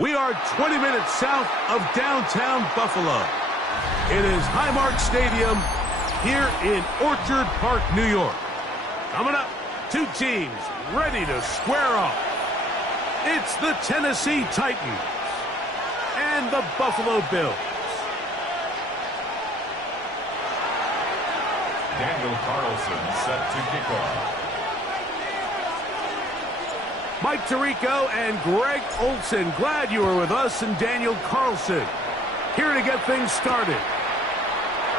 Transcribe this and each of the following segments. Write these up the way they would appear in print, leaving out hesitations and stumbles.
We are 20 minutes south of downtown Buffalo. It is Highmark Stadium here in Orchard Park, New York. Coming up, two teams ready to square off. It's the Tennessee Titans and the Buffalo Bills. Daniel Carlson set to kick off. Mike Tirico and Greg Olson, glad you were with us, and Daniel Carlson here to get things started.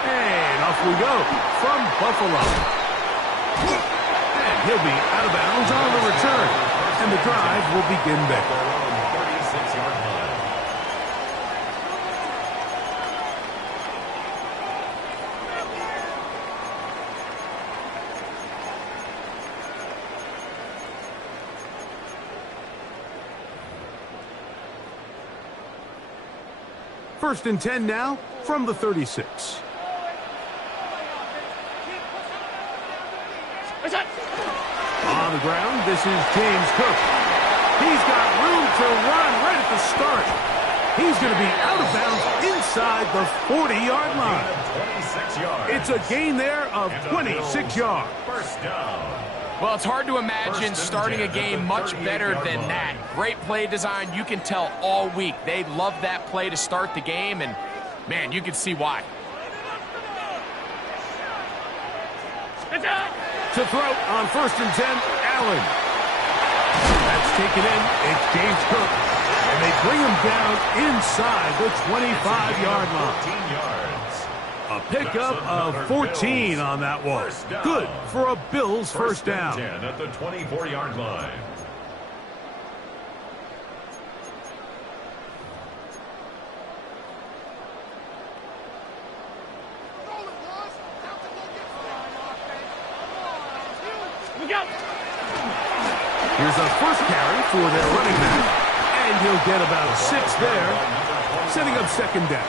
And off we go from Buffalo. And he'll be out of bounds on the return. And the drive will begin there. 36-yard line. First and 10 now from the 36. On the ground, this is James Cook. He's got room to run right at the start. He's going to be out of bounds inside the 40-yard line. 26 yards. It's a gain there of 26 yards. First down. Well, it's hard to imagine starting a game much better than that. Great play design. You can tell all week they love that play to start the game, and, man, you can see why. To throw on first and 10, Allen. That's taken in. It's James Cook. And they bring him down inside the 25-yard line. 14 yards. A pickup of 14 on that one. Good for a Bills first down. 10 at the 24-yard line. Here's a first carry for their running back. And he'll get about 6 there, setting up second down.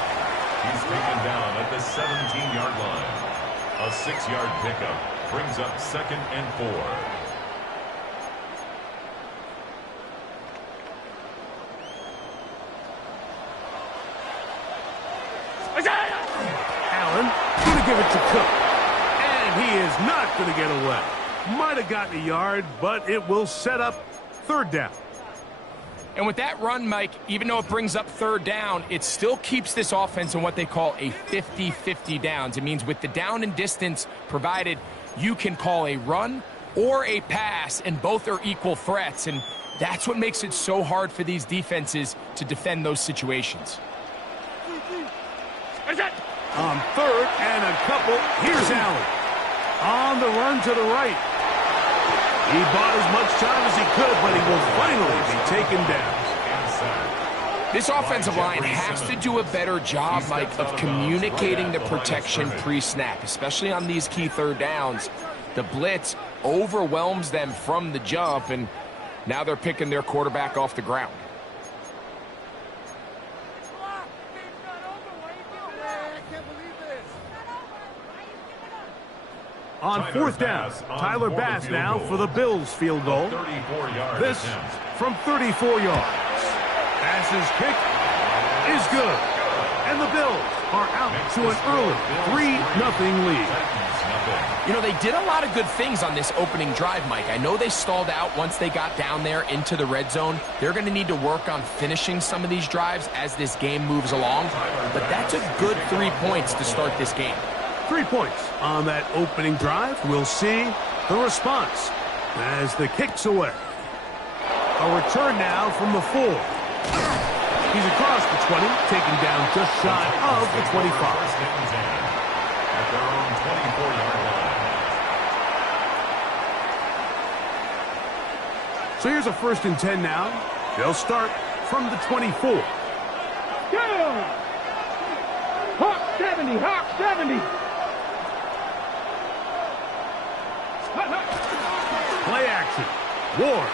He's taken down at the 17-yard line. A 6-yard pickup brings up second and 4. Allen going to give it to Cook. And he is not going to get away. Might have gotten a yard, but it will set up third down. And with that run, Mike, even though it brings up third down, it still keeps this offense in what they call a 50-50 downs. It means with the down and distance provided, you can call a run or a pass, and both are equal threats. And that's what makes it so hard for these defenses to defend those situations. On third and a couple, here's Allen. On the run to the right. He bought as much time as he could, but he will finally be taken down. This offensive line has to do a better job, Mike, of communicating the protection pre-snap, especially on these key third downs. The blitz overwhelms them from the jump, and now they're picking their quarterback off the ground. On fourth down, Tyler Bass now for the Bills field goal. This from 34 yards. Bass's kick is good. And the Bills are out to an early 3-0 lead. You know, they did a lot of good things on this opening drive, Mike. I know they stalled out once they got down there into the red zone. They're going to need to work on finishing some of these drives as this game moves along. But that's a good 3 points to start this game. 3 points on that opening drive. We'll see the response as the kick's away. A return now from the 4. He's across the 20, taken down just shy of the 25. At their own 24-yard line. So here's a first and 10 now. They'll start from the 24. Hawk 70, Hawk 70. Play action. Ward.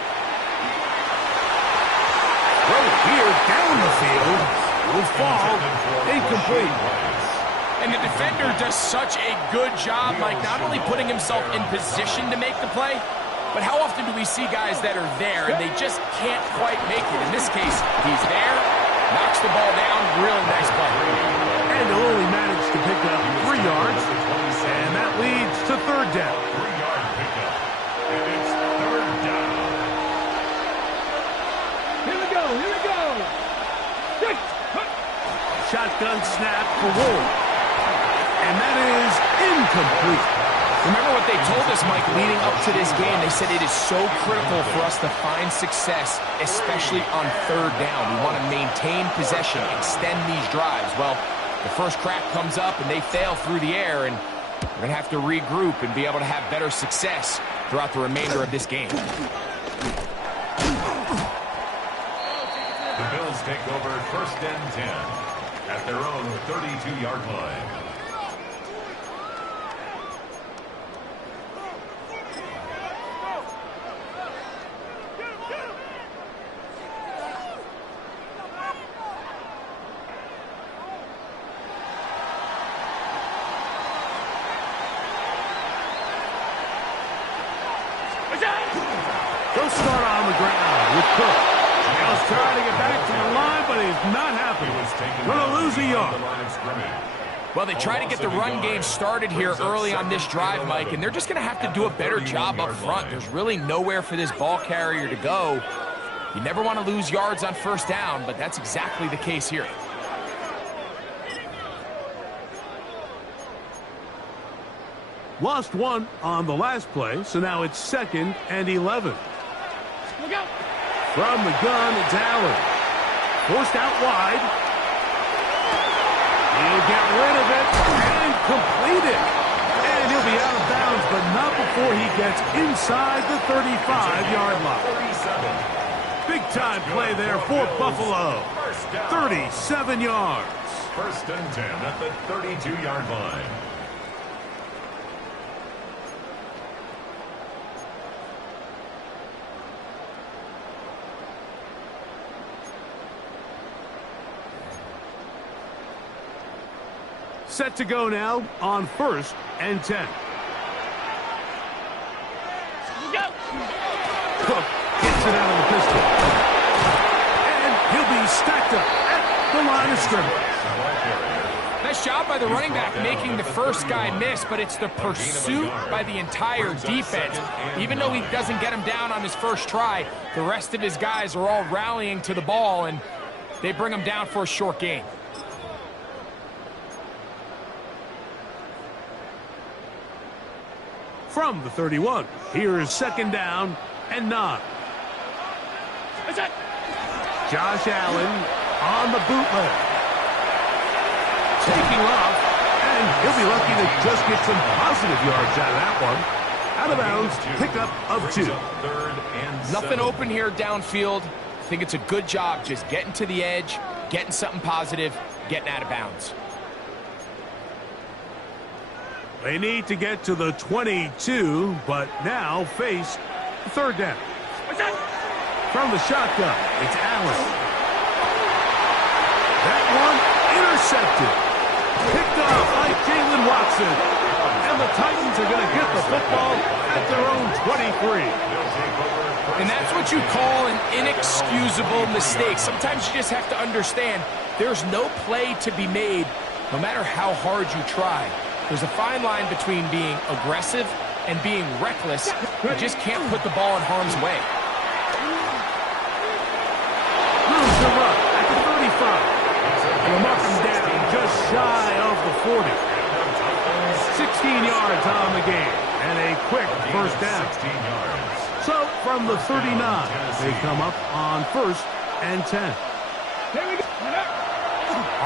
Throw here down the field. Will fall. Incomplete. And the defender does such a good job, Mike, not only putting himself in position to make the play, but how often do we see guys that are there and they just can't quite make it? In this case, he's there, knocks the ball down, really nice play. And he'll only manage to pick up 3 yards, and that leads to third down. 3-yard pickup, and it's third down. Here we go, here we go. Shotgun snap for Ward. And that is incomplete. Remember what they told us, Mike, leading up to this game. They said it is so critical for us to find success, especially on third down. We want to maintain possession, extend these drives. Well, the first crack comes up and they fail through the air, and we're going to have to regroup and be able to have better success throughout the remainder of this game. The Bills take over first and 10 at their own 32-yard line. They'll start on the ground with Cook. He's trying to get back to the line, but he's not happy. Going to lose a yard. Well, they try to get the run game started here early on this drive, Mike, and they're just going to have to do a better job up front. There's really nowhere for this ball carrier to go. You never want to lose yards on first down, but that's exactly the case here. Lost 1 on the last play, so now it's 2nd and 11. Look out. From the gun, it's Allen. Forced out wide. He'll get rid of it and complete it. And he'll be out of bounds, but not before he gets inside the 35-yard line. Big-time play there for Buffalo. 37 yards. First and 10 at the 32-yard line. Set to go now on 1st and 10. Cook gets it out of the pistol. And he'll be stacked up at the line of scrimmage. Nice job by the running back making the first guy miss, but it's the pursuit by the entire defense. Even though he doesn't get him down on his first try, the rest of his guys are all rallying to the ball, and they bring him down for a short gain. From the 31, here is 2nd down and 9. Josh Allen on the bootleg. Taking off, and he'll be lucky to just get some positive yards out of that one. Out of bounds, pickup of 2. Third and Nothing open here downfield. I think it's a good job just getting to the edge, getting something positive, getting out of bounds. They need to get to the 22, but now face 3rd down. From the shotgun, it's Allen. That one intercepted. Picked off by Jalen Watson. And the Titans are going to get the football at their own 23. And that's what you call an inexcusable mistake. Sometimes you just have to understand there's no play to be made, no matter how hard you try. There's a fine line between being aggressive and being reckless. You just can't put the ball in harm's way. Room to run at the 35. And a mark him down just shy of the 40. 16 yards on the game. And a quick first down. 16 yards. So from the 39, they come up on 1st and 10. Here we go.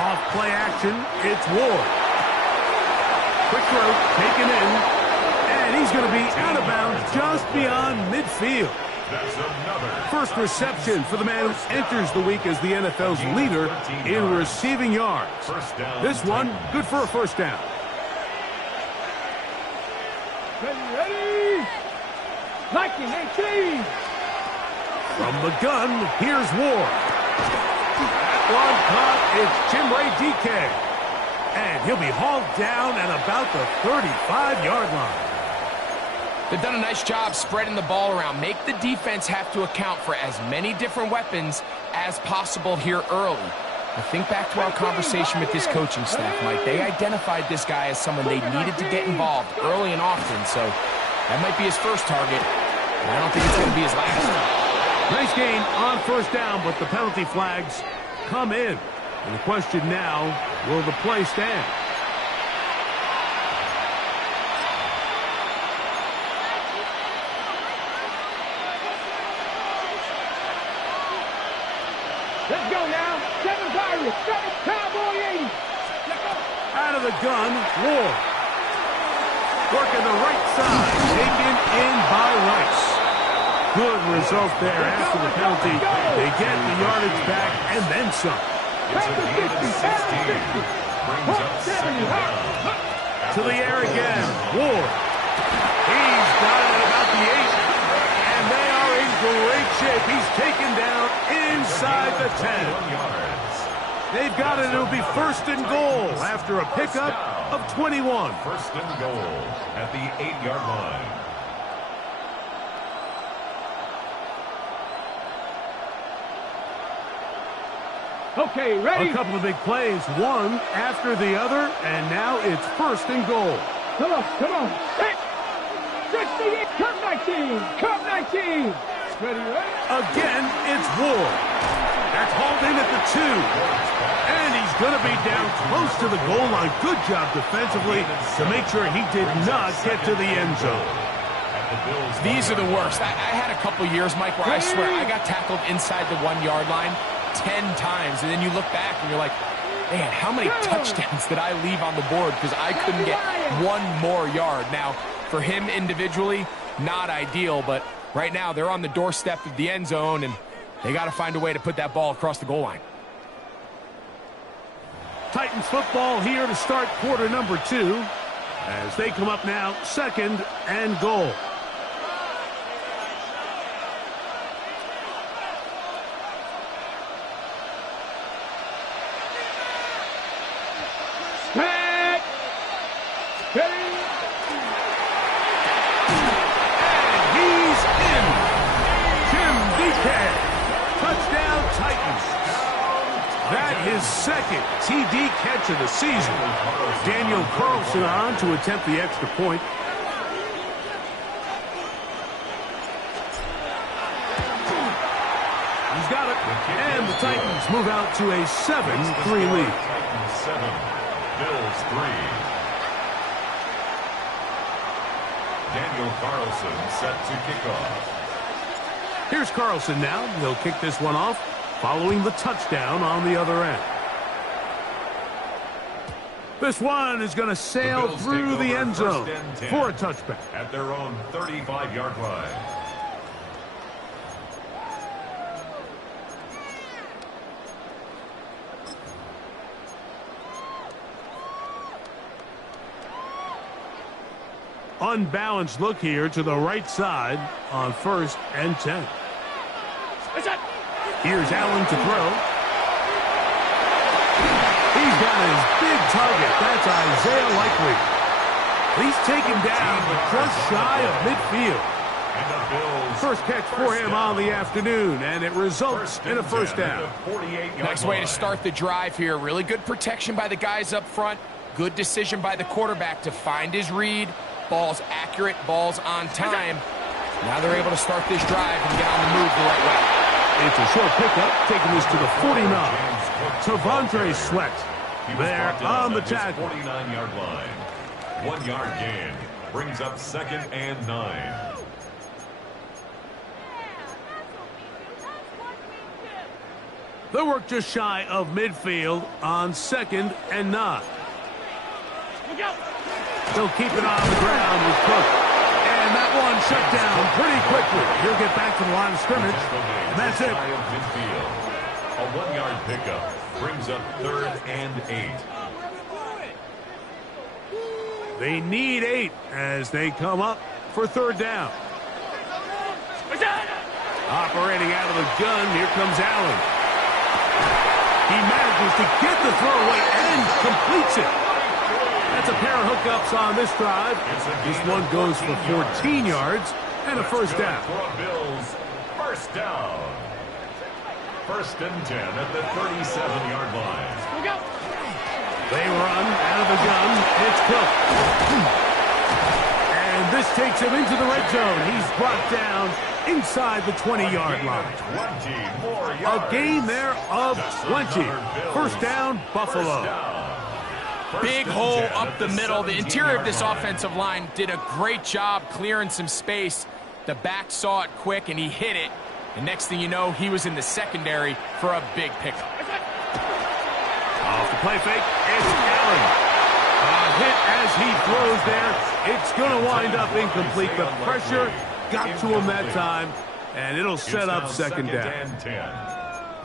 Off play action, it's Ward. Quick throw, taken in, and he's going to be out of bounds just beyond midfield. That's another. First reception for the man who enters the week as the NFL's leader in receiving yards. First down. This one, good for a first down. Ready? Liking 18. From the gun, here's Ward. That one caught, it's Chimere Dike. And he'll be hauled down at about the 35-yard line. They've done a nice job spreading the ball around. Make the defense have to account for as many different weapons as possible here early. I think back to our conversation with this coaching staff, Mike. They identified this guy as someone they needed to get involved early and often, so that might be his first target, and I don't think it's going to be his last. Nice gain on first down, but the penalty flags come in. And the question now, will the play stand? Let's go now. 7 Pirates, 7 Cowboy 80. Let's go. Out of the gun, Ward. Working the right side, taken in by Rice. Good result there after the penalty. They get the yardage back and then some. It's a gain of 16. Brings up second down. To the air again, Ward. He's got it at about the 8. And they are in great shape. He's taken down inside the 10. Yards. They've got it. It'll be first and goal after a pickup of 21. First and goal at the 8-yard line. Okay, ready? A couple of big plays, one after the other, and now it's first and goal. Come on, come on. 68, Cup 19, Cup 19. Ready, ready? Again, it's Ward. That's hauled in at the 2. And he's going to be down close to the goal line. Good job defensively to make sure he did not get to the end zone. These are the worst. I had a couple years, Mike, where I swear I got tackled inside the 1-yard line 10 times, and then you look back and you're like, man, how many touchdowns did I leave on the board because I couldn't get one more yard? Now, for him individually, not ideal, but right now they're on the doorstep of the end zone, and they got to find a way to put that ball across the goal line. Titans football here to start quarter number 2 as they come up now second and goal. Pat! Ready? And he's in. Jim Dike. Touchdown Titans. That is second TD catch of the season. Daniel Carlson on to attempt the extra point. He's got it. And the Titans move out to a 7-3 lead. Titans 7, Bills 3. Daniel Carlson set to kick off. Here's Carlson now. He'll kick this one off following the touchdown on the other end. This one is going to sail through the end zone for a touchback. At their own 35-yard line. Unbalanced look here to the right side on 1st and 10. Here's Allen to throw. He's got his big target. That's Isaiah Likely. He's taken down, but just shy of midfield. And the Bills First catch for him on the afternoon, and it results in a first down. Nice way to start the drive here. Really good protection by the guys up front. Good decision by the quarterback to find his read. Ball's accurate, ball's on time. Now they're able to start this drive and get on the move the right way. It's a short pickup, taking this to the 49. T'Vondre Sweat there on the tackle. 49-yard line. 1-yard gain. Brings up 2nd and 9. They'll work just shy of midfield on 2nd and 9. They'll keep it on the ground with Cook. And that one shut down pretty quickly. He'll get back to the line of scrimmage, and that's it. A 1-yard pickup brings up 3rd and 8. They need 8 as they come up for 3rd down. Operating out of the gun, here comes Allen. He manages to get the throw away and completes it. That's a pair of hookups on this drive. This one goes for 14 yards and a 1st down. For a Bills 1st down. 1st and 10 at the 37-yard line. They run out of the gun. It's Cook. And this takes him into the red zone. He's brought down inside the 20-yard line. 20 more yards. A gain there of 20. 1st down, Buffalo. Big hole up the middle. The interior of this offensive line did a great job clearing some space. The back saw it quick, and he hit it. And next thing you know, he was in the secondary for a big pickup. Off the play fake, it's Allen. A hit as he throws there. It's going to wind up incomplete. The pressure got to him that time, and it'll set up 2nd down.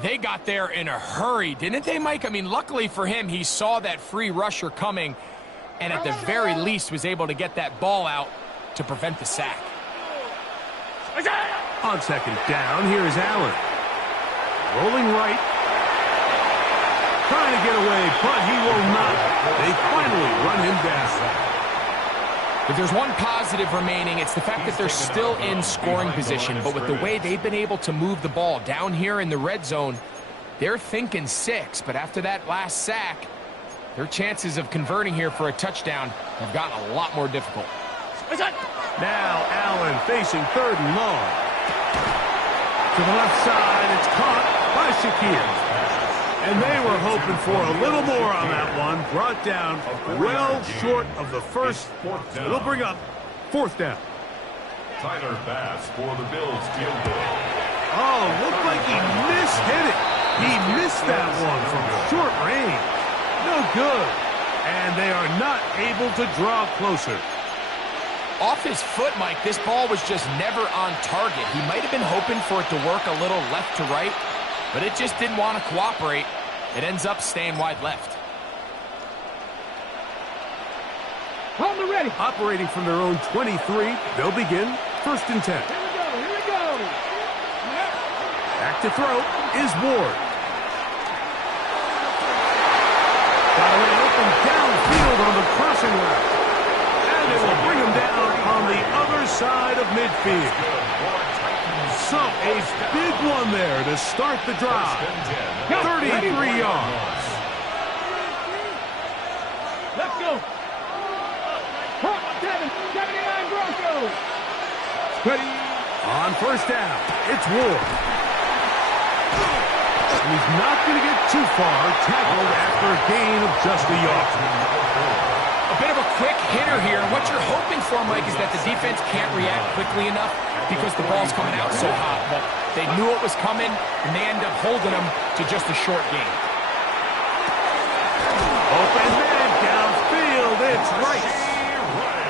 They got there in a hurry, didn't they, Mike? I mean, luckily for him, he saw that free rusher coming, and at the very least was able to get that ball out to prevent the sack. On 2nd down, here is Allen. Rolling right. Trying to get away, but he will not. They finally run him down. If there's one positive remaining, it's the fact that they're still in scoring position. But with the way they've been able to move the ball down here in the red zone, they're thinking 6. But after that last sack, their chances of converting here for a touchdown have gotten a lot more difficult. Now Allen facing 3rd and long. To the left side, it's caught by Shakir. And they were hoping for a little more on that one. Brought down well short of the first. It'll bring up 4th down. Tyler Bass for the Bills field goal. Oh, looked like he hit it. He missed that one from short range. No good. And they are not able to draw closer. Off his foot, Mike, this ball was just never on target. He might have been hoping for it to work a little left to right, but it just didn't want to cooperate. It ends up staying wide left. On the ready. Operating from their own 23, they'll begin 1st and 10. Here we go. Back to throw is Ward. Got away open downfield on the crossing route. And it will bring him down on the other side of midfield. So a big one there to start the drive. 33 yards. Let's go. 79 Broncos. Ready. On 1st down, it's Ward. He's not going to get too far. Tackled after a gain of just a yard. A bit of a quick hitter here. What you're hoping for, Mike, is that the defense can't react quickly enough because the ball's coming out so hot. But they knew it was coming, and they end up holding them to just a short gain. Open man downfield. It's Rice.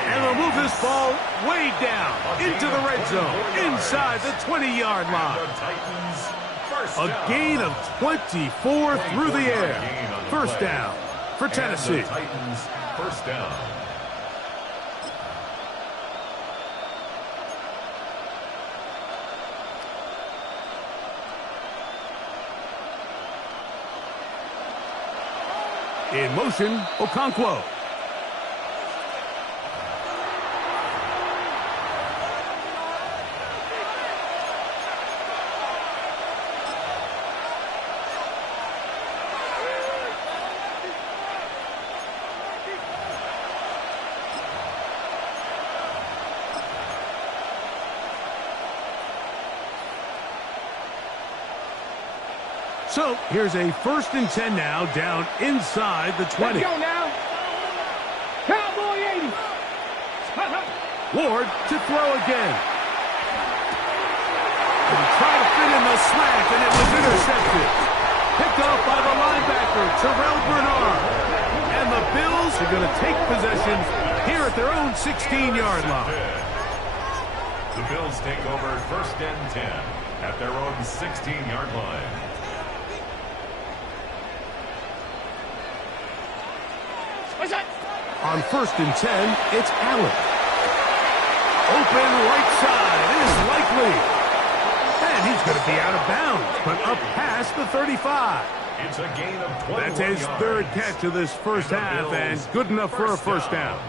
And they'll move this ball way down into the red zone, inside the 20-yard line. A gain of 24 through the air. 1st down for Tennessee. Titans 1st down. In motion, Okonkwo. So here's a 1st and 10 now, down inside the 20. Let's go now. Cowboy 80. Ward to throw again. And try to fit in the slant, and it was intercepted. Picked up by the linebacker, Terrell Bernard. And the Bills are going to take possession here at their own 16-yard line. The Bills take over 1st and 10 at their own 16-yard line. On 1st and 10, it's Allen. Open right side is Likely. And he's going to be out of bounds, but up past the 35. It's a gain of 21 That's his yards. third catch of this first half, and good enough for a first down.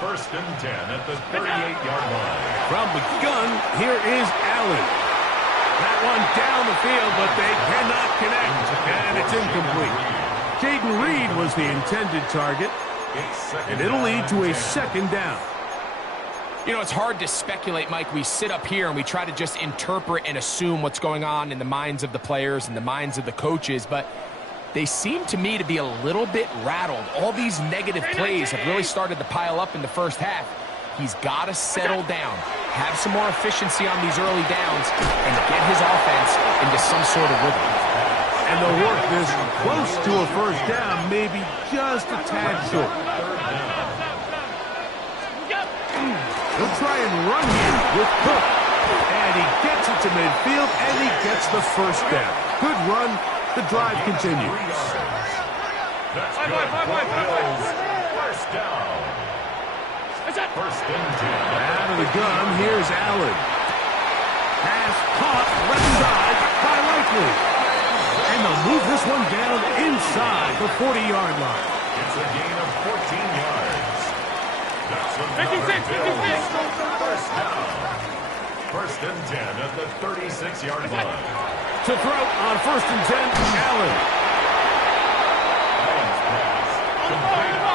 1st and 10 at the 38-yard line. From the gun, here is Allen. That one down the field, but they cannot connect, and it's incomplete. Jaden Reed was the intended target, and it'll lead to a second down. You know, it's hard to speculate, Mike. We sit up here and we try to just interpret and assume what's going on in the minds of the players and the minds of the coaches, but they seem to me to be a little bit rattled. All these negative plays have really started to pile up in the first half. He's got to settle down, have some more efficiency on these early downs, and get his offense into some sort of rhythm. And the work this close to a first down, maybe just a tad short. He'll try and run here with Cook. And he gets it to midfield, and he gets the first down. Good run. The drive continues. That's good for Bills. First down. 1st and 10. Out of the gun, here's Allen. Pass caught left side by Likely. And they'll move this one down inside the 40-yard line. It's a gain of 14 yards. That's 56. First down. 1st and 10 at the 36-yard line. To throw on 1st and 10, Allen.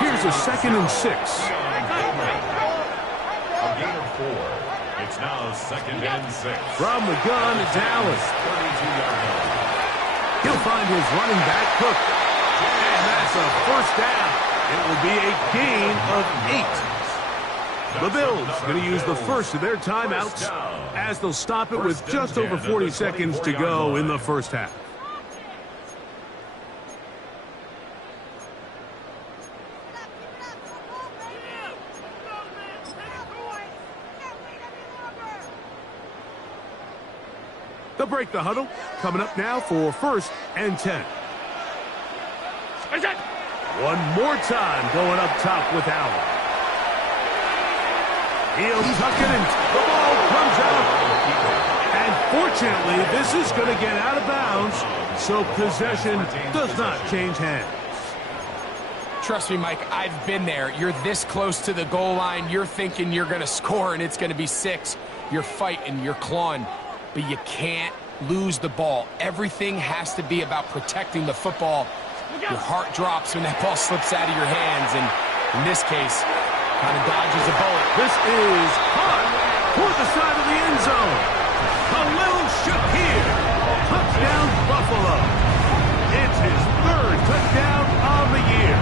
Here's a 2nd and 6. A gain of 4. It's now 2nd and 6. From the gun, it's Allen. 32-yard line. He'll find his running back, Cook. And that's a first down. It will be a gain of 8. The Bills going to use the first of their timeouts as they'll stop it with just over 40 seconds to go in the first half. They'll break the huddle. Coming up now for 1st and 10. One more time going up top with Allen. He'll tuck it in. The ball comes out. And fortunately, this is going to get out of bounds, so possession does not change hands. Trust me, Mike, I've been there. You're this close to the goal line. You're thinking you're going to score, and it's going to be 6. You're fighting, you're clawing, but you can't lose the ball. Everything has to be about protecting the football. Your heart drops when that ball slips out of your hands, and in this case, kind of dodges a bullet. This is caught toward the side of the end zone. Khalil Shakir, touchdown Buffalo. It's his 3rd touchdown of the year.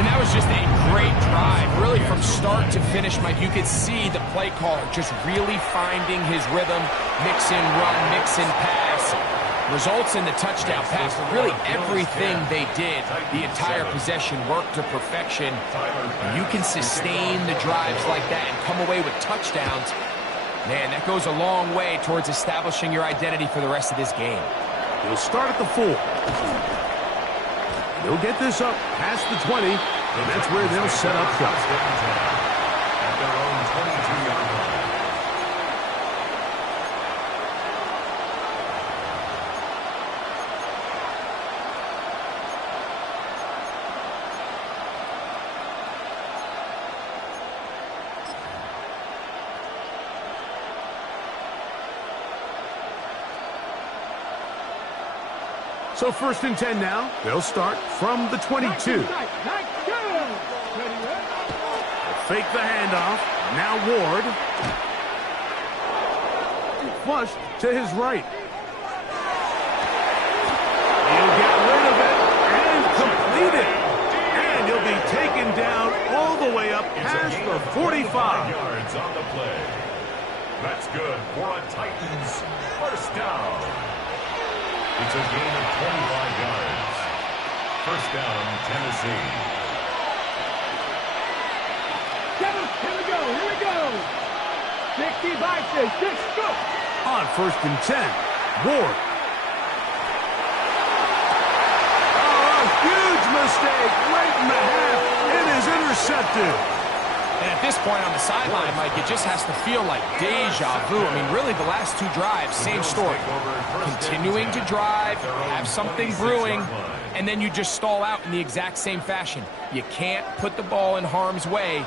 And that was just a great drive. Really from start to finish, Mike, you could see the play caller just really finding his rhythm, mix and run, mix and pass. Results in the touchdown pass. Really everything they did, the entire possession worked to perfection. And you can sustain the drives like that and come away with touchdowns. Man, that goes a long way towards establishing your identity for the rest of this game. He'll start at the 4. He'll get this up past the 20, and that's where they'll set up shop. At their own 22-yard line. So 1st and 10 now. They'll start from the 22. They'll fake the handoff. Now Ward. Flush to his right. He'll get rid of it and complete it. And he'll be taken down all the way up past the 45. Yards on the play. That's good for a Titans first down. It's a gain of 25 yards. First down, Tennessee. Here we go. 65, 6, go. On 1st and 10, Ward. Oh, a huge mistake late in the half. It is intercepted. And at this point on the sideline, Mike, it just has to feel like deja vu. I mean, really, the last two drives, same story. Continuing to drive, have something brewing, and then you just stall out in the exact same fashion. You can't put the ball in harm's way.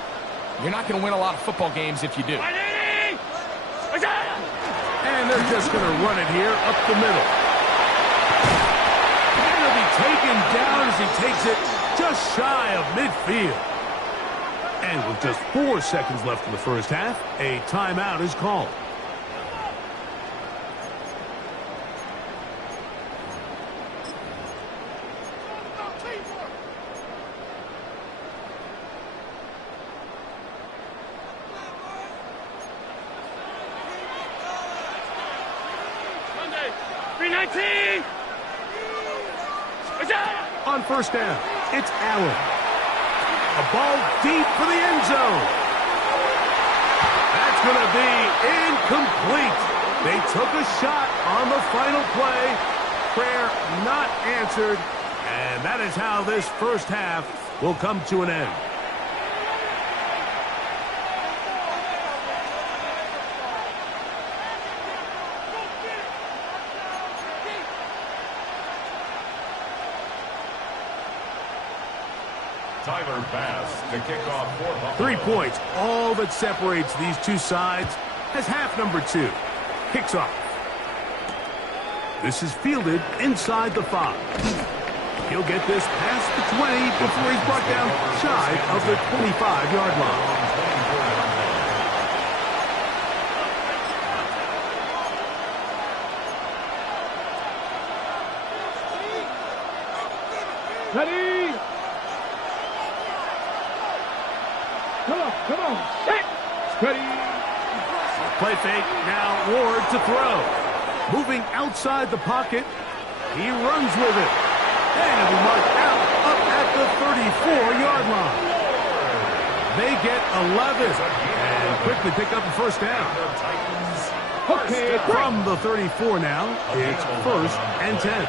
You're not going to win a lot of football games if you do. And they're just going to run it here up the middle. And he'll be taken down as he takes it just shy of midfield. And with just 4 seconds left in the first half, a timeout is called. On 1st down, it's Allen. A ball deep for the end zone. That's going to be incomplete. They took a shot on the final play. Prayer not answered. And that is how this first half will come to an end. Tyler Bass to kick off for Buffalo. 3 points, all that separates these two sides, as half number 2 kicks off. This is fielded inside the 5. He'll get this past the 20 before he's brought down shy of the 25-yard line. Ready? Come on. Set. Ready. Play fake, now Ward to throw. Moving outside the pocket, he runs with it. And it'll be marked out up at the 34-yard line. They get 11 and quickly pick up the first down. Okay, From the 34 now, it's 1st and 10.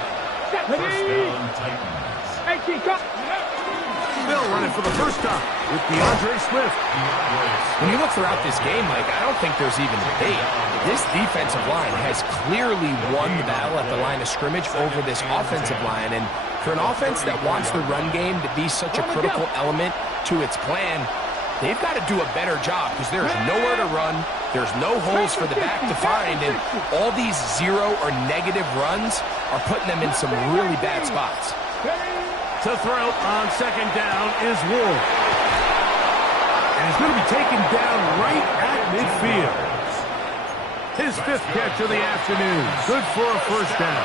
They'll run it for the first time with DeAndre Swift. When you look throughout this game, Mike, I don't think there's even debate. This defensive line has clearly won the battle at the line of scrimmage over this offensive line. And for an offense that wants the run game to be such a critical element to its plan, they've got to do a better job because there's nowhere to run. There's no holes for the back to find. And all these 0 or negative runs are putting them in some really bad spots. To throw on 2nd down is Ward. And he's going to be taken down right at midfield. His 5th catch of the afternoon. Good for a first down.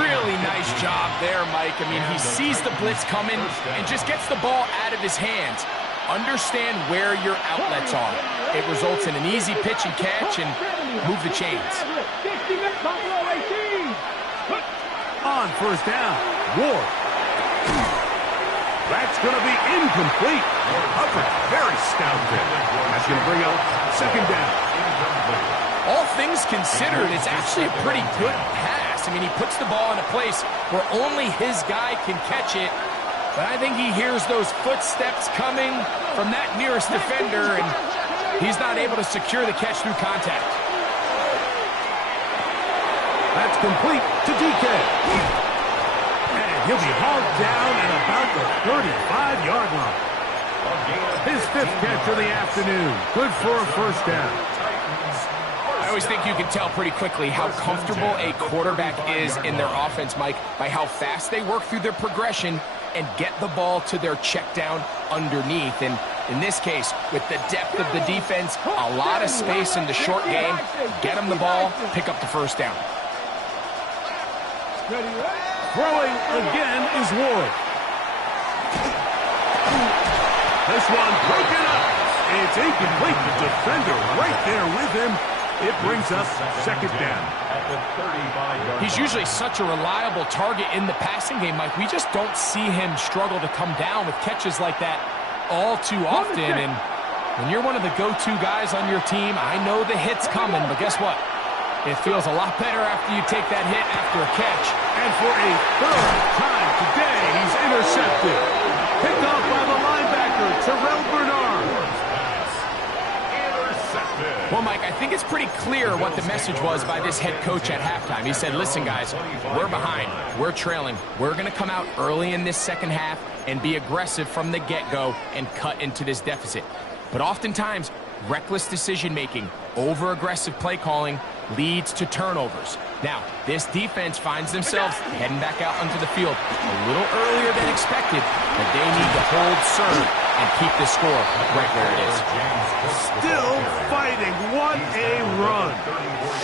Really nice job there, Mike. I mean, he sees the blitz coming and just gets the ball out of his hands. Understand where your outlets are. It results in an easy pitch and catch and move the chains. On 1st down, Ward. That's going to be incomplete. Hubbard, very stout there. That's going to bring up 2nd down. All things considered, it's actually a pretty good pass. I mean, he puts the ball in a place where only his guy can catch it. But I think he hears those footsteps coming from that nearest defender, and he's not able to secure the catch through contact. That's complete to DK. And he'll be hauled down at about the 35-yard line. His 5th catch of the afternoon. Good for a first down. I always think you can tell pretty quickly how comfortable a quarterback is in their offense, Mike, by how fast they work through their progression and get the ball to their check down underneath. And in this case, with the depth of the defense, a lot of space in the short game, get them the ball, pick up the first down. Throwing again is Ward. This one broken up. It's incomplete. The defender right there with him. It brings us 2nd down. He's usually such a reliable target in the passing game, Mike. We just don't see him struggle to come down with catches like that all too often. And When you're one of the go-to guys on your team, I know the hit's coming, but guess what? It feels a lot better after you take that hit after a catch. And for a third time today, he's intercepted. Picked off by the linebacker, Terrell Bernard. Intercepted. Well, Mike, I think it's pretty clear what the message was by this head coach at halftime. He said, listen, guys, we're behind. We're trailing. We're going to come out early in this second half and be aggressive from the get-go and cut into this deficit. But oftentimes, reckless decision-making, over-aggressive play calling leads to turnovers. Now, this defense finds themselves heading back out onto the field a little earlier than expected, but they need to hold serve and keep the score right where it is. Still fighting. What a run.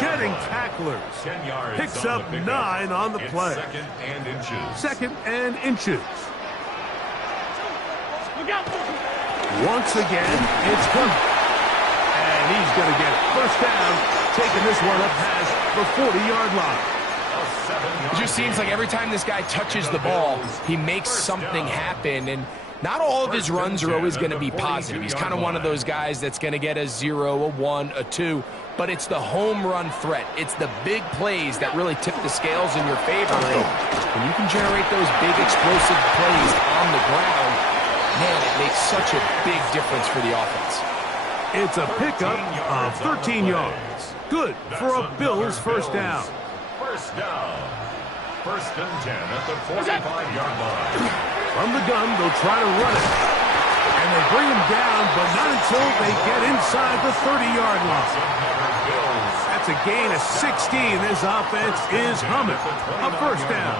Shedding tacklers. 10 yards Picks on up the pickup. 9 on the It's play. second and inches. Second and inches. Once again, it's coming. And he's going to get it. First down, taking this one up past the 40-yard line. It just seems like every time this guy touches the ball, he makes something happen. And not all of his runs are always going to be positive. He's kind of one of those guys that's going to get a 0, a 1, a 2. But it's the home run threat. It's the big plays that really tip the scales in your favor. And when you can generate those big explosive plays on the ground, man, it makes such a big difference for the offense. It's a pickup of 13 yards. Good for a Bills first down. First down. First and 10 at the 45-yard line. From the gun, they'll try to run it. And they bring him down, but not until they get inside the 30-yard line. That's a gain of 16. This offense is humming. A first down.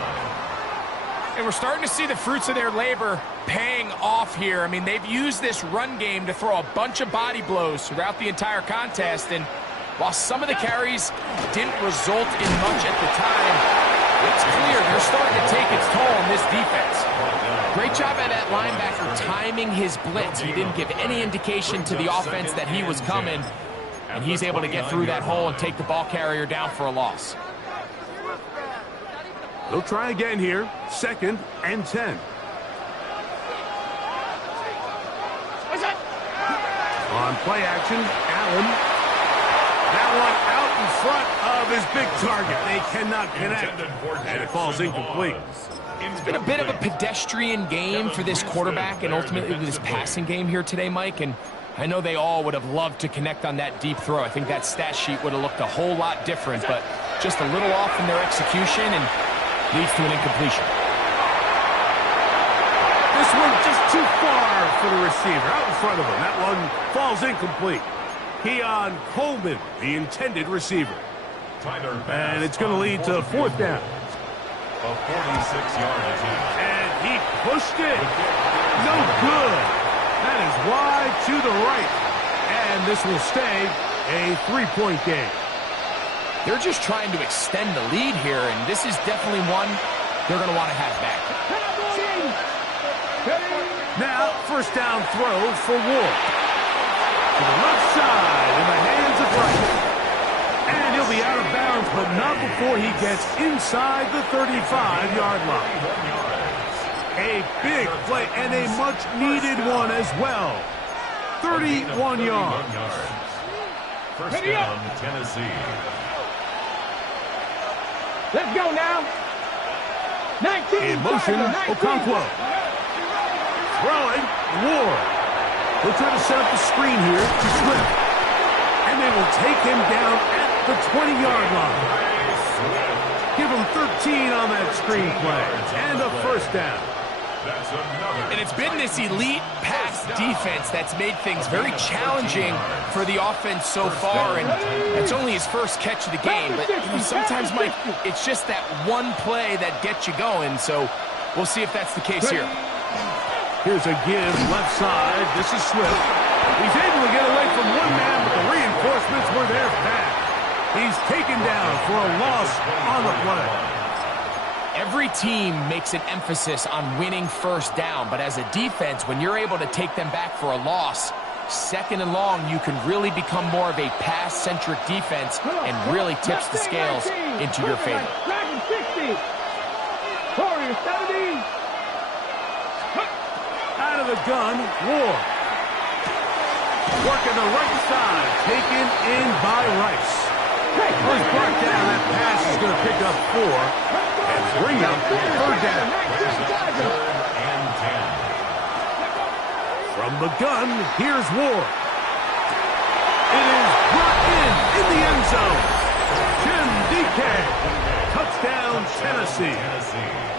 And we're starting to see the fruits of their labor paying off here. I mean, they've used this run game to throw a bunch of body blows throughout the entire contest. And while some of the carries didn't result in much at the time, it's clear they're starting to take its toll on this defense. Great job by that linebacker timing his blitz. He didn't give any indication to the offense that he was coming. And he's able to get through that hole and take the ball carrier down for a loss. They'll try again here. Second and 10. On play action, Allen. That one out in front of his big target. They cannot connect. And it falls incomplete. It's been a bit of a pedestrian game for this quarterback and ultimately this passing game here today, Mike. And I know they all would have loved to connect on that deep throw. I think that stat sheet would have looked a whole lot different, but just a little off in their execution and leads to an incompletion. This one just too far for the receiver. Out in front of him. That one falls incomplete. Keon Coleman, the intended receiver. And it's going to lead to fourth down. A 46-yard attempt. And he pushed it. No good. That is wide to the right. And this will stay a 3-point game. They're just trying to extend the lead here, and this is definitely one they're going to want to have back. Now, first down throw for Ward. To the left side in the hands of Wright. And he'll be out of bounds, but not before he gets inside the 35-yard line. A big play and a much-needed one as well. 31 yards. First down, Tennessee. Let's go now. 19. In motion, Okonkwo. Throwing, Ward. They'll try to set up the screen here to Swift. And they will take him down at the 20-yard line. Give him 13 on that screen play. And a first down. And it's been this elite pass defense that's made things very challenging for the offense so far, and it's only his first catch of the game. But sometimes, Mike, it's just that one play that gets you going, so we'll see if that's the case here. Here's a give left side. This is Swift. He's able to get away from one man, but the reinforcements were there fast. He's taken down for a loss on the play. Every team makes an emphasis on winning first down, but as a defense, when you're able to take them back for a loss, second and long, you can really become more of a pass-centric defense and really tips the scales into your favor. Dragon 60. Warrior 70. Out of the gun, Ward. Working the right side, taken in by Rice. Was brought down. That pass is going to pick up 4 and bring up 3rd down. Third and 10. From the gun, here's Ward. It is brought in the end zone. Jim DK. Touchdown, Tennessee.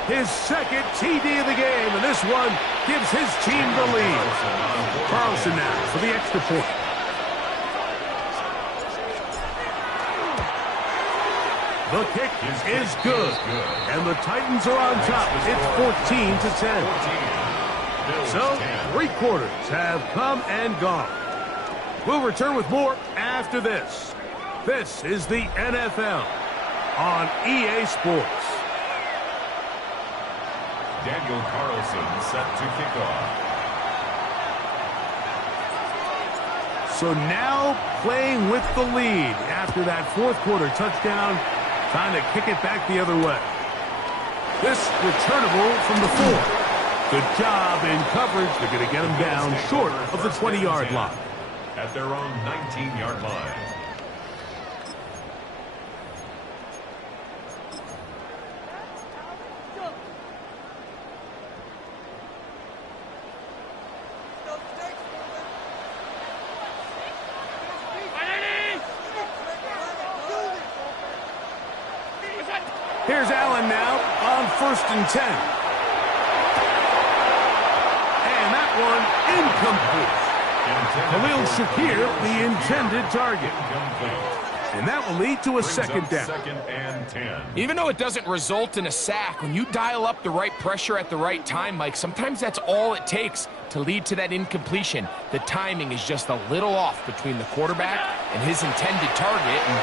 His second TD of the game, and this one gives his team the lead. Carlson now for the extra point. The kick is good, and the Titans are on top. It's 14-10. So, 3 quarters have come and gone. We'll return with more after this. This is the NFL on EA Sports. Daniel Carlson set to kick off. So now playing with the lead after that 4th quarter touchdown. Time to kick it back the other way. This returnable from the 4. Good job in coverage. They're going to get him down short of the 20-yard line. At their own 19-yard line. Here's Allen now on 1st and 10. And that one incomplete. Khalil Shakir, the intended target. And that will lead to a second down. Second and 10. Even though it doesn't result in a sack, when you dial up the right pressure at the right time, Mike, sometimes that's all it takes to lead to that incompletion. The timing is just a little off between the quarterback and his intended target, and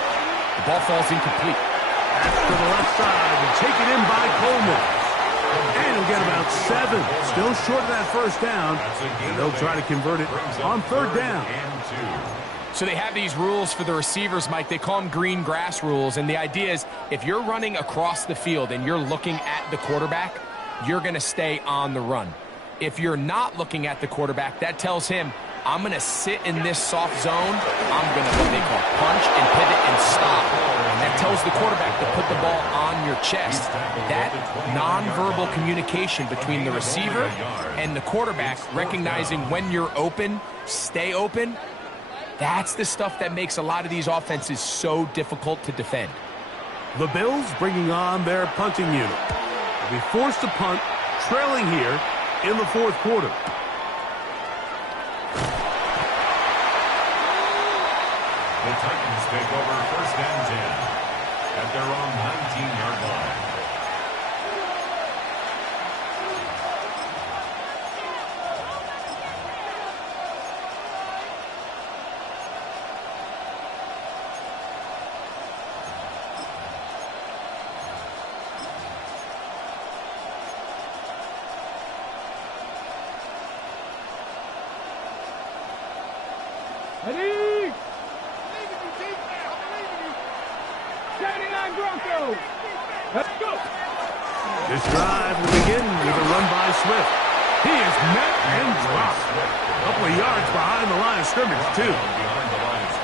the ball falls incomplete. That's to the left side and taken in by Coleman. And he'll get about 7. Still short of that 1st down. And they'll try to convert it on 3rd down. So they have these rules for the receivers, Mike. They call them green grass rules. And the idea is if you're running across the field and you're looking at the quarterback, you're going to stay on the run. If you're not looking at the quarterback, that tells him, I'm going to sit in this soft zone. I'm going to what they call punch and pivot and stop. And that tells the quarterback to put the ball on your chest. That nonverbal communication between the receiver and the quarterback, recognizing when you're open, stay open, that's the stuff that makes a lot of these offenses so difficult to defend. The Bills bringing on their punting unit. They'll be forced to punt, trailing here in the 4th quarter. The Titans take over 1st and 10 at their own 19-yard line. Ready? 79 Broncos. Let's go. This drive will begin with a run by Swift. He is met and dropped. A couple of yards behind the line of scrimmage, too.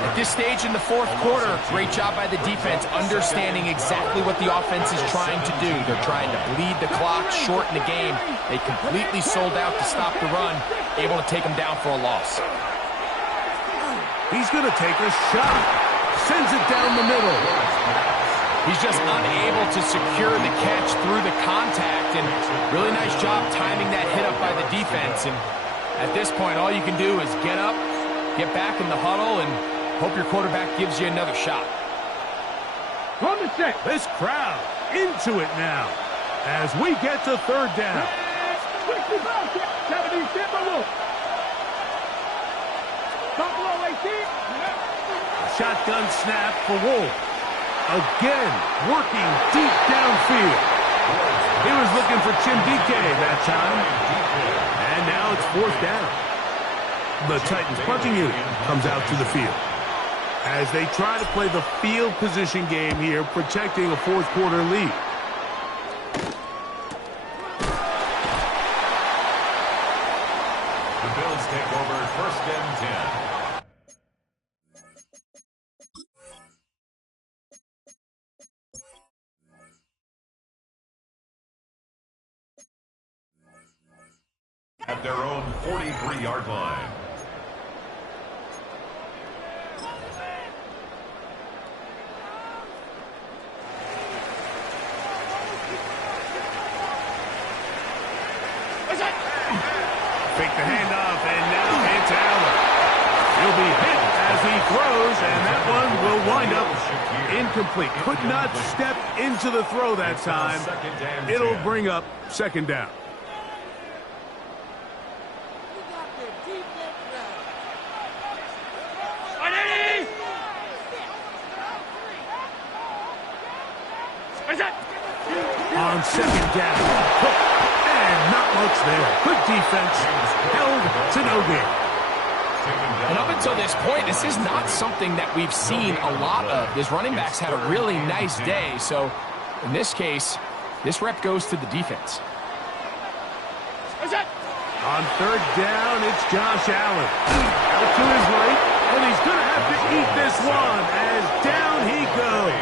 At this stage in the 4th quarter, great job by the defense understanding exactly what the offense is trying to do. They're trying to bleed the clock, shorten the game. They completely sold out to stop the run, able to take them down for a loss. He's going to take a shot. Sends it down the middle. He's just unable to secure the catch through the contact, and really nice job timing that hit up by the defense. And at this point, all you can do is get up, get back in the huddle, and hope your quarterback gives you another shot. On the set. This crowd into it now as we get to 3rd down. 70 Timberwolves. Buffalo 18. Shotgun snap for Wolf. Again, working deep downfield. He was looking for Chindike that time. And now it's 4th down. The Titans punting unit comes out to the field as they try to play the field position game here, protecting a 4th quarter lead. The Bills take over 1st and 10 at their own 43-yard line. Fake the handoff, and now it's Allen. He'll be hit as he throws, and that one will wind up incomplete. Could not step into the throw that time. It'll bring up second down. On second down, and not much there. Good defense, held to no gain. And up until this point, this is not something that we've seen a lot of. His running backs had a really nice day, so in this case, this rep goes to the defense. On third down, it's Josh Allen. Out to his right, and he's going to have to eat this one as down he goes.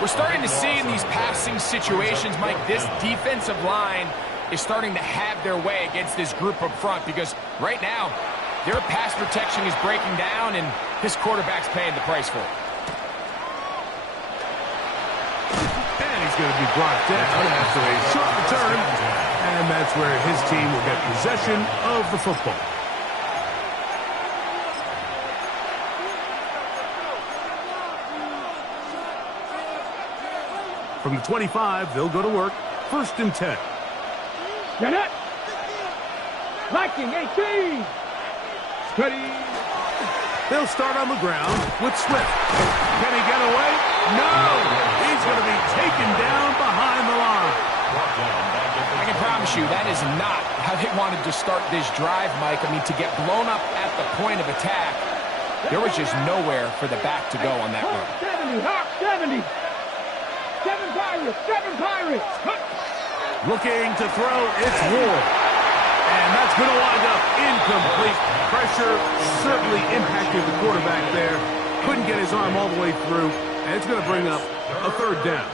We're starting to see in these passing situations, Mike, this defensive line is starting to have their way against this group up front because right now, their pass protection is breaking down and his quarterback's paying the price for it. And he's going to be brought down after a short return, and that's where his team will get possession of the football. From the 25, they'll go to work. 1st and 10. Get it. Viking 18. Steady. They'll start on the ground with Swift. Can he get away? No! He's going to be taken down behind the line. I can promise you that is not how they wanted to start this drive, Mike. I mean, to get blown up at the point of attack, there was just nowhere for the back to go on that run. 70, Hawk 70. 7 Pirates. Looking to throw, it's Ward. And that's going to wind up incomplete. Pressure certainly impacted the quarterback there. Couldn't get his arm all the way through. And it's going to bring up a 3rd down.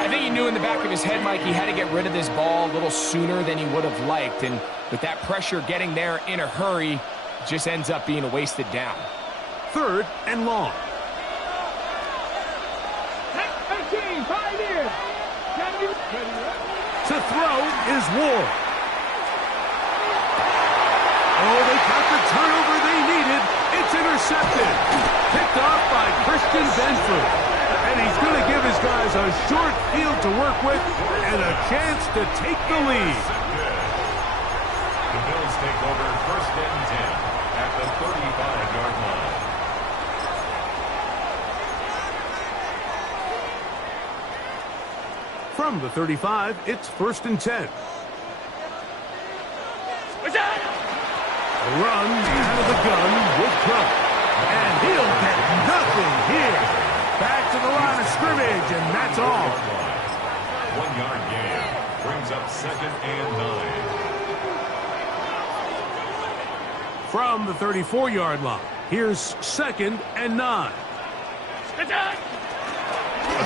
I think he knew in the back of his head, Mike, he had to get rid of this ball a little sooner than he would have liked. And with that pressure getting there in a hurry, it just ends up being a wasted down. 3rd and long. To throw is Ward. Oh, they got the turnover they needed. It's intercepted. Picked off by Christian Benford. And he's going to give his guys a short field to work with and a chance to take the lead. The Bills take over 1st and 10 at the 35-yard line. From the 35, it's 1st and 10. A run out of the gun with Cook. And he'll get nothing here. Back to the line of scrimmage, and that's all. 1-yard gain brings up 2nd and 9. From the 34-yard line, here's 2nd and 9. A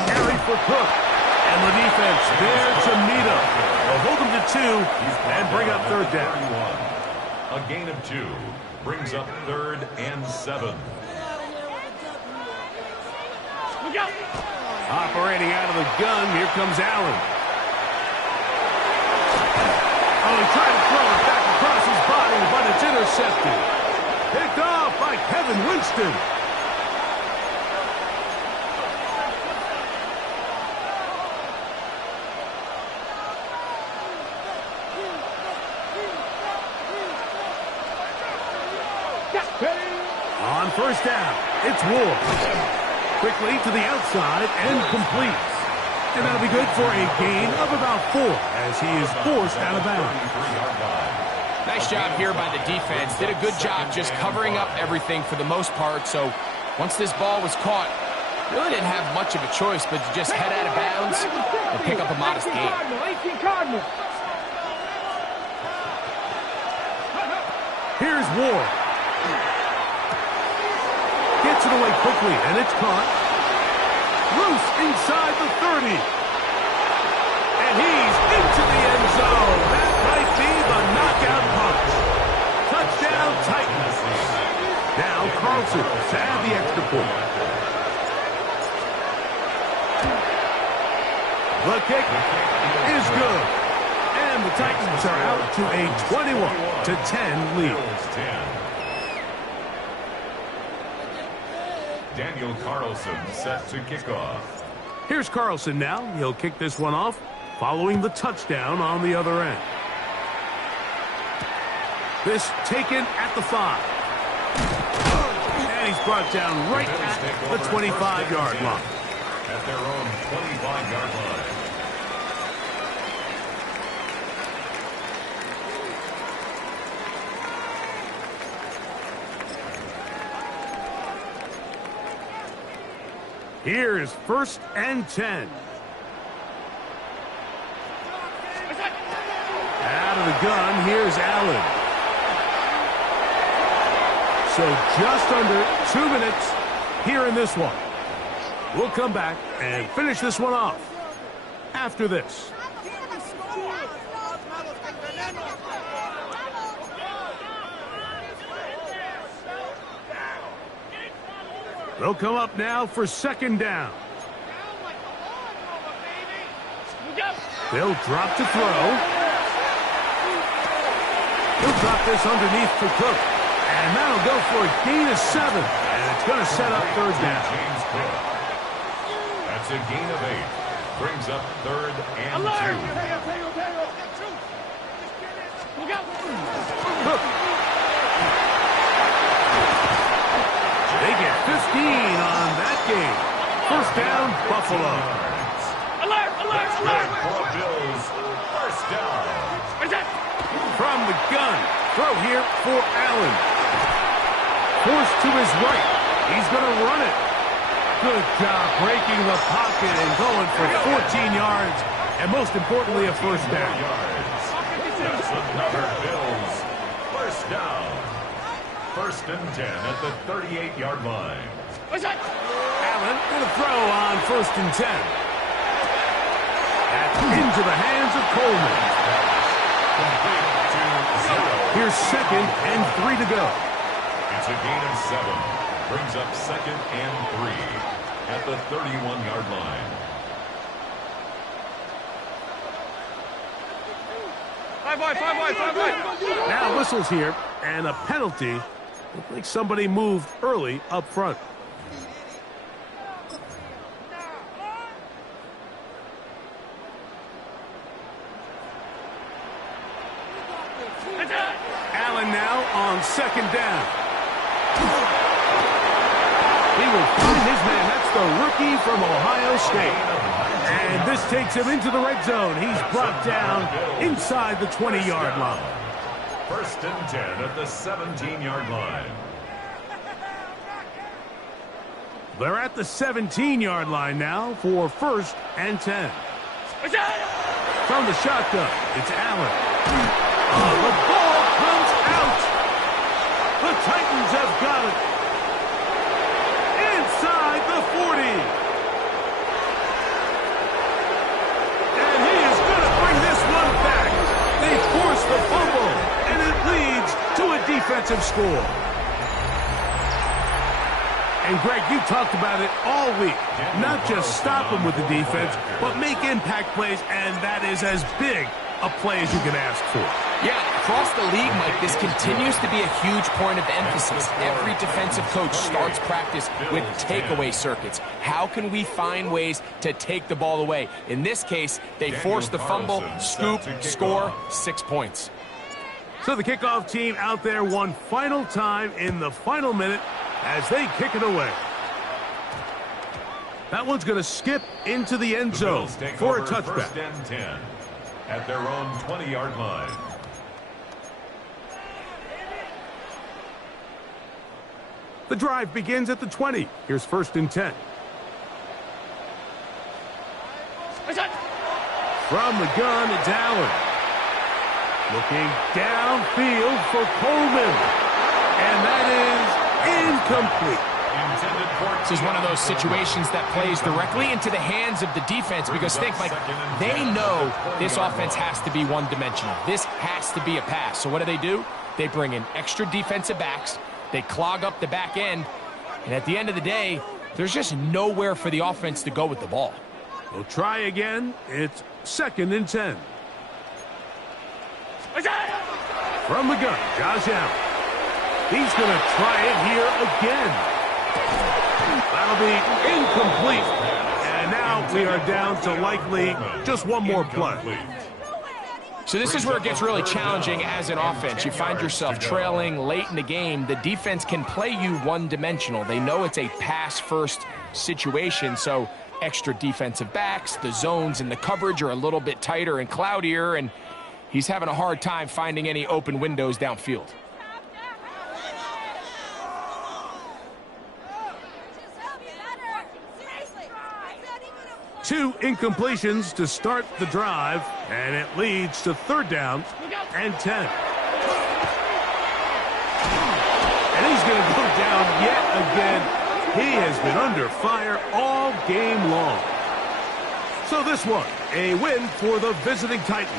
carry for Cook. And the defense there to meet him. They'll hold him to 2 and bring up 3rd down. A gain of 2 brings up 3rd and 7. Operating out of the gun, here comes Allen. Oh, he tried to throw it back across his body, but it's intercepted. Picked off by Kevin Winston. On 1st down, it's Ward. Quickly to the outside and completes. And that'll be good for a gain of about 4 as he is forced out of bounds. Nice job here by the defense. Did a good job just covering up everything for the most part. So once this ball was caught, really didn't have much of a choice but to just head out of bounds and pick up a modest gain. Here's Ward. Gets it away quickly, and it's caught. Loose inside the 30. And he's into the end zone. That right The kick is good. And the Titans are out to a 21-10 lead. Daniel Carlson set to kick off. Here's Carlson now. He'll kick this one off following the touchdown on the other end. This taken at the 5. And he's brought down right at the 25-yard line. At their own 25-yard line. Here is 1st and 10. Out of the gun, here's Allen. So just under 2 minutes here in this one. We'll come back and finish this one off after this. They'll come up now for 2nd down. They'll drop to throw. He'll drop this underneath to Cook. And that'll go for a gain of 7. And it's going to set up 3rd down. James Cook. That's a gain of 8. Brings up 3rd and 2. Cook. They get 15 on that game. 1st down, Buffalo. Alert! Alert! Alert! For Bills, 1st down. From the gun. Throw here for Allen. Forced to his right. He's going to run it. Good job breaking the pocket and going for 14 yards. And most importantly, a 1st down. That's another Bills 1st down. 1st and 10 at the 38-yard line. Allen going to throw on 1st and 10. That's into the hands of Coleman. Here's 2nd and 3 to go. It's a gain of 7. Brings up 2nd and 3 at the 31-yard line. Five. Now whistles here and a penalty. Looks like somebody moved early up front. Allen now on 2nd down. He will find his man. That's the rookie from Ohio State. And this takes him into the red zone. He's brought down inside the 20-yard line. 1st and 10 at the 17-yard line. They're at the 17-yard line now for 1st and 10. From the shotgun, it's Allen. The ball comes out. The Titans have got it. Inside the 40. And he is going to bring this one back. They force the fumble, and it leads to a defensive score. And, Greg, you talked about it all week. Not just stop them with the defense, but make impact plays, and that is as big a play as you can ask for. Yeah, across the league, Mike, this continues to be a huge point of emphasis. Every defensive coach starts practice with takeaway circuits. How can we find ways to take the ball away? In this case, they force the fumble, scoop, score, 6 points. So the kickoff team out there one final time in the final minute as they kick it away. That one's going to skip into the end zone for a touchback. 1st and 10 at their own 20-yard line. The drive begins at the 20. Here's 1st and 10. From the gun, it's Allen. Looking downfield for Coleman. And that is incomplete. This is one of those situations that plays directly into the hands of the defense because think, Mike, they know this offense has to be one-dimensional. This has to be a pass. So what do? They bring in extra defensive backs. They clog up the back end. And at the end of the day, there's just nowhere for the offense to go with the ball. We'll try again. It's 2nd and 10. From the gun, Josh Allen. He's going to try it here again. That'll be incomplete. And now we are down to likely just one more play. So this is where it gets really challenging as an offense. You find yourself trailing late in the game. The defense can play you one-dimensional. They know it's a pass-first situation, so extra defensive backs, the zones and the coverage are a little bit tighter and cloudier, and he's having a hard time finding any open windows downfield. Two incompletions to start the drive, and it leads to 3rd down and 10. And he's going to go down yet again. He has been under fire all game long. So this one, a win for the visiting Titans.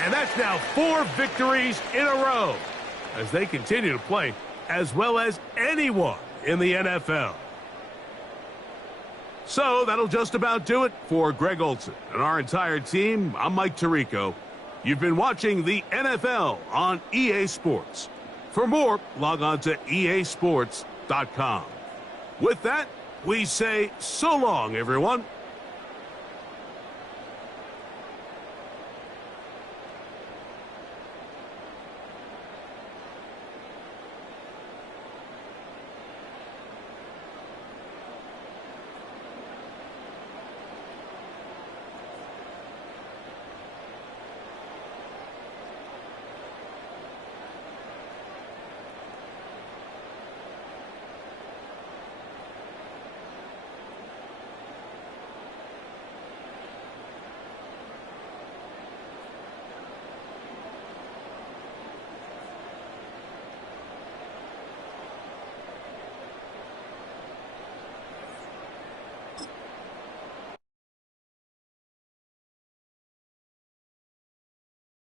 And that's now 4 victories in a row as they continue to play as well as anyone in the NFL. So that'll just about do it for Greg Olsen and our entire team. I'm Mike Tirico. You've been watching the NFL on EA Sports. For more, log on to easports.com. With that, we say so long, everyone.